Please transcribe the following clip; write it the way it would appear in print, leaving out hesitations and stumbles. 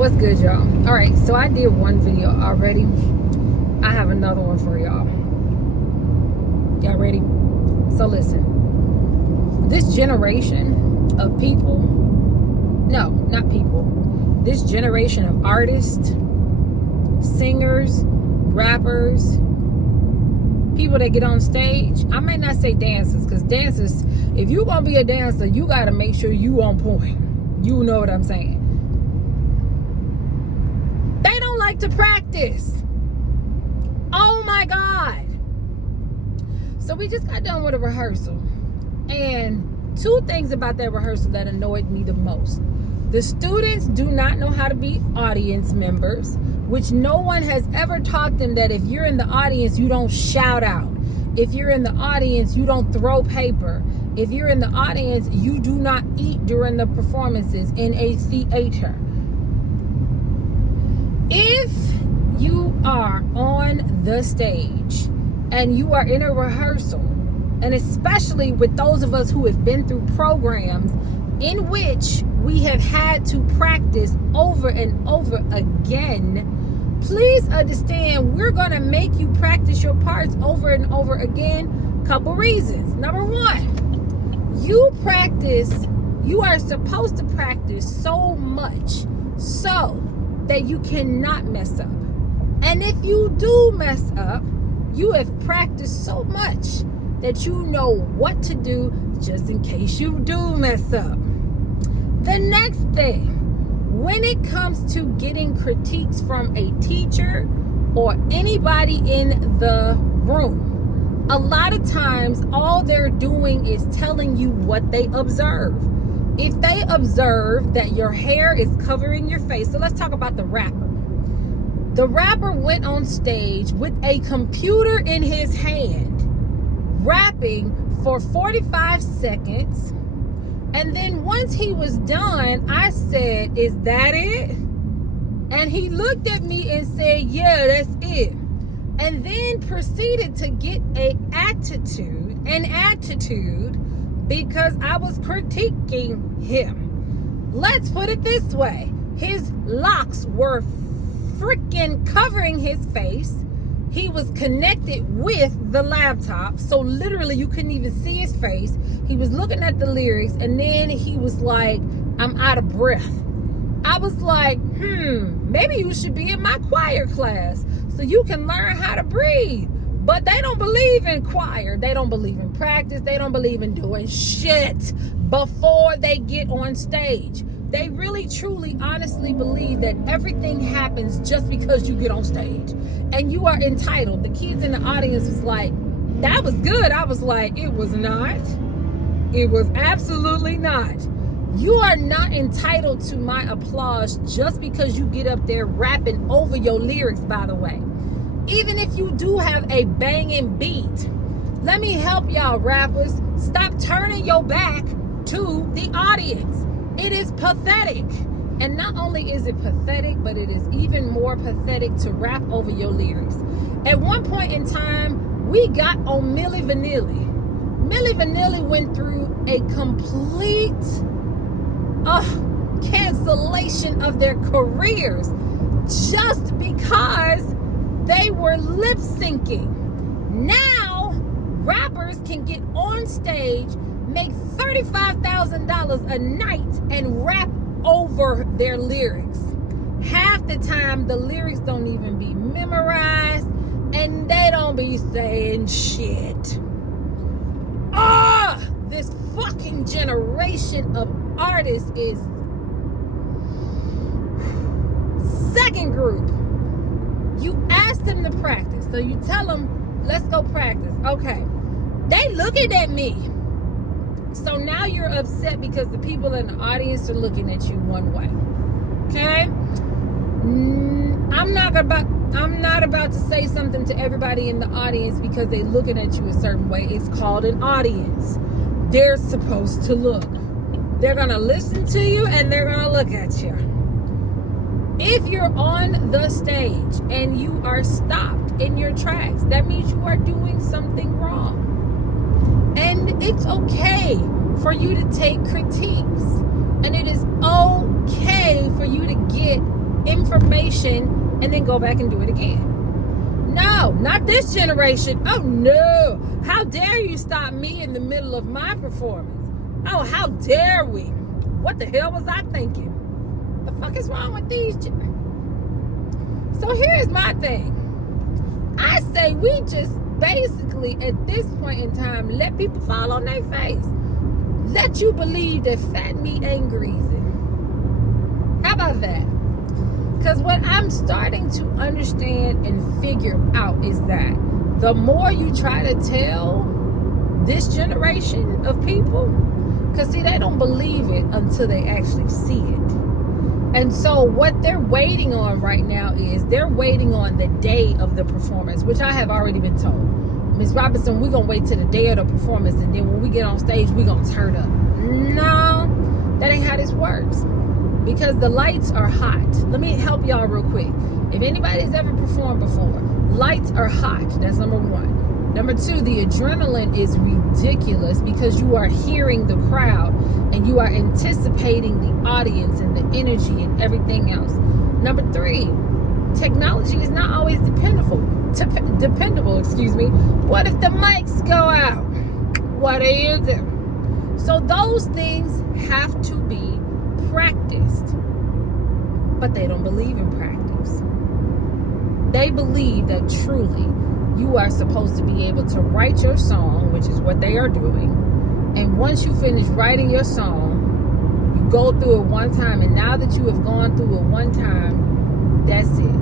What's good, y'all? All right, so I did one video already. I have another one for y'all. Y'all ready? So listen, this generation of people, no, not people, this generation of artists, singers, rappers, people that get on stage, I may not say dancers, because dancers, if you're gonna be a dancer, you gotta make sure you on point. You know what I'm saying? They don't like to practice. Oh my God. So we just got done with a rehearsal. And two things about that rehearsal that annoyed me the most. The students do not know how to be audience members, which no one has ever taught them that if you're in the audience, you don't shout out. If you're in the audience, you don't throw paper. If you're in the audience, you do not eat during the performances in a theater. If you are on the stage and you are in a rehearsal, and especially with those of us who have been through programs in which we have had to practice over and over again, please understand we're going to make you practice your parts over and over again. Couple reasons. Number one, you are supposed to practice so much so that you cannot mess up. And if you do mess up, you have practiced so much that you know what to do just in case you do mess up. The next thing, when it comes to getting critiques from a teacher or anybody in the room, a lot of times all they're doing is telling you what they observe. If they observe that your hair is covering your face, so let's talk about the rapper. The rapper went on stage with a computer in his hand, rapping for 45 seconds. And then once he was done, I said, "Is that it?" And he looked at me and said, "Yeah, that's it." And then proceeded to get an attitude because I was critiquing him. Let's put it this way. His locks were freaking covering his face. He was connected with the laptop, so literally you couldn't even see his face. He was looking at the lyrics, and then he was like, "I'm out of breath." I was like, maybe you should be in my choir class so you can learn how to breathe. But they don't believe in choir. They don't believe in practice. They don't believe in doing shit before they get on stage. They really, truly, honestly believe that everything happens just because you get on stage. And you are entitled. The kids in the audience was like, "That was good." I was like, "It was not. It was absolutely not." You are not entitled to my applause just because you get up there rapping over your lyrics, by the way. Even if you do have a banging beat. Let me help y'all rappers. Stop turning your back to the audience. It is pathetic. And not only is it pathetic, but it is even more pathetic to rap over your lyrics. At one point in time, we got on Milli Vanilli. Milli Vanilli went through a complete cancellation of their careers just because they were lip syncing. Now, rappers can get on stage, make $35,000 a night, and rap over their lyrics. Half the time, the lyrics don't even be memorized, and they don't be saying shit. This fucking generation of artists is second group. You ask them to practice, so you tell them, "Let's go practice." Okay, they looking at me. So now you're upset because the people in the audience are looking at you one way. Okay? I'm not about to say something to everybody in the audience because they looking at you a certain way. It's called an audience. They're supposed to look. They're going to listen to you and they're going to look at you. If you're on the stage and you are stopped in your tracks, that means you are doing something wrong. And it's okay for you to take critiques. And it is okay for you to get information and then go back and do it again. No, not this generation. Oh no, how dare you stop me in the middle of my performance? Oh, how dare we? What the hell was I thinking? The fuck is wrong with these? So here's my thing. I say we just basically at this point in time let people fall on their face. Let you believe that fat meat ain't greasy. How about that? Because what I'm starting to understand and figure out is that the more you try to tell this generation of people, because see, they don't believe it until they actually see it. And so what they're waiting on right now is they're waiting on the day of the performance, which I have already been told. Ms. Robinson, we're going to wait till the day of the performance, and then when we get on stage, we're going to turn up. No, that ain't how this works. Because the lights are hot. Let me help y'all real quick. If anybody's ever performed before, lights are hot. That's number one. Number two, the adrenaline is ridiculous because you are hearing the crowd and you are anticipating the audience and the energy and everything else. Number three, technology is not always dependable. What if the mics go out? What do you do? So those things have to be practiced, but they don't believe in practice. They believe that truly you are supposed to be able to write your song, which is what they are doing, and once you finish writing your song, you go through it one time, and now that you have gone through it one time, that's it.